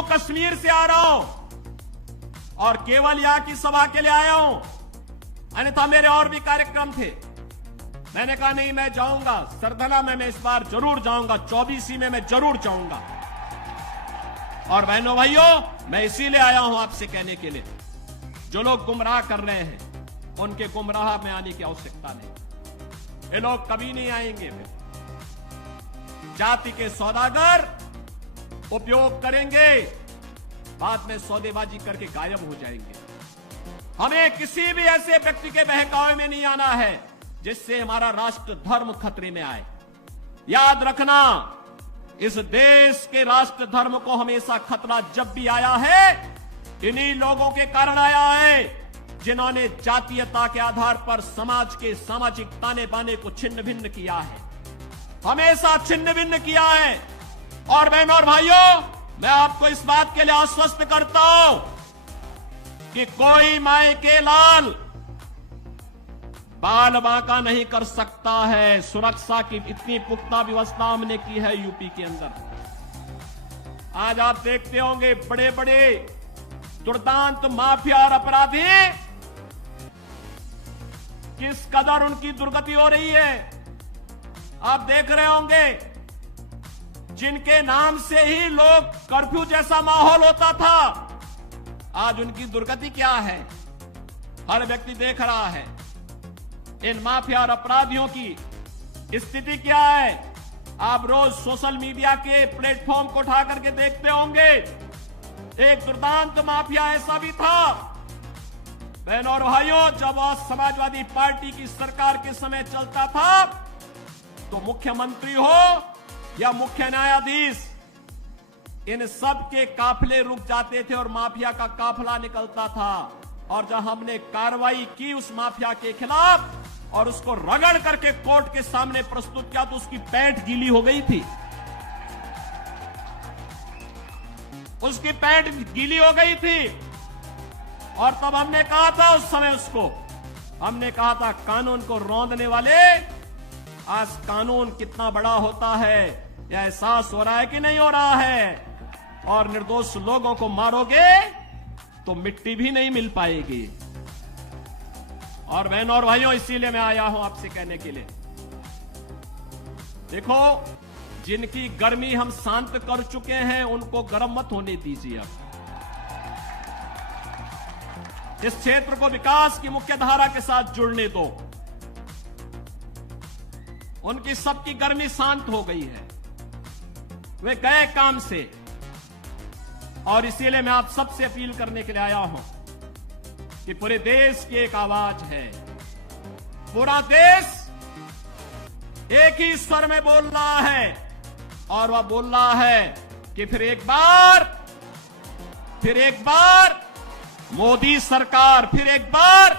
जम्मू कश्मीर से आ रहा हूं और केवल यहां की सभा के लिए आया हूं, अन्यथा मेरे और भी कार्यक्रम थे। मैंने कहा नहीं, मैं जाऊंगा सरधना में, मैं इस बार जरूर जाऊंगा, 24 में मैं जरूर जाऊंगा। और बहनों भाइयों, मैं इसीलिए आया हूं आपसे कहने के लिए, जो लोग गुमराह कर रहे हैं उनके गुमराह में आने की आवश्यकता नहीं। ये लोग कभी नहीं आएंगे। जाति के सौदागर उपयोग करेंगे, बाद में सौदेबाजी करके गायब हो जाएंगे। हमें किसी भी ऐसे व्यक्ति के बहकावे में नहीं आना है जिससे हमारा राष्ट्र धर्म खतरे में आए। याद रखना, इस देश के राष्ट्र धर्म को हमेशा खतरा जब भी आया है, इन्हीं लोगों के कारण आया है जिन्होंने जातीयता के आधार पर समाज के सामाजिक ताने बाने को छिन्न भिन्न किया है, हमेशा छिन्न भिन्न किया है। और बहनों और भाइयों, मैं आपको इस बात के लिए आश्वस्त करता हूं कि कोई माए के लाल बाल बांका नहीं कर सकता है। सुरक्षा की इतनी पुख्ता व्यवस्था हमने की है यूपी के अंदर। आज आप देखते होंगे बड़े बड़े दुर्दांत माफिया और अपराधी किस कदर उनकी दुर्गति हो रही है। आप देख रहे होंगे, जिनके नाम से ही लोग कर्फ्यू जैसा माहौल होता था, आज उनकी दुर्गति क्या है, हर व्यक्ति देख रहा है। इन माफिया और अपराधियों की स्थिति क्या है, आप रोज सोशल मीडिया के प्लेटफॉर्म को उठा करके देखते होंगे। एक दुर्दांत माफिया ऐसा भी था, बहनों और भाइयों, जब वह समाजवादी पार्टी की सरकार के समय चलता था तो मुख्यमंत्री हो या मुख्य न्यायाधीश, इन सब के काफिले रुक जाते थे और माफिया का काफिला निकलता था। और जब हमने कार्रवाई की उस माफिया के खिलाफ और उसको रगड़ करके कोर्ट के सामने प्रस्तुत किया तो उसकी पैंट गीली हो गई थी, उसकी पैंट गीली हो गई थी। और तब हमने कहा था, उस समय उसको हमने कहा था, कानून को रौंदने वाले, आज कानून कितना बड़ा होता है यह एहसास हो रहा है कि नहीं हो रहा है। और निर्दोष लोगों को मारोगे तो मिट्टी भी नहीं मिल पाएगी। और बहनों और भाइयों, इसीलिए मैं आया हूं आपसे कहने के लिए, देखो, जिनकी गर्मी हम शांत कर चुके हैं उनको गर्म मत होने दीजिए। अब इस क्षेत्र को विकास की मुख्य धारा के साथ जुड़ने दो। उनकी सबकी गर्मी शांत हो गई है, वे गए काम से। और इसीलिए मैं आप सबसे अपील करने के लिए आया हूं कि पूरे देश की एक आवाज है, पूरा देश एक ही स्वर में बोल रहा है। और वह बोल रहा है कि फिर एक बार मोदी सरकार, फिर एक बार